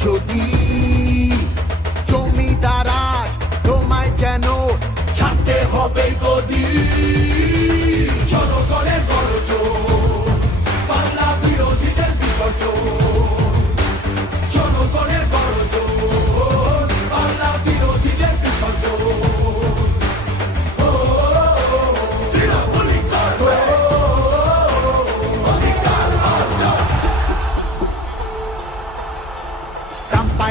যদি জমিদার আজ তোমায় যেন ছাড়তে হবে গদি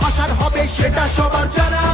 ভাষার হবে সেটা সবার জানা।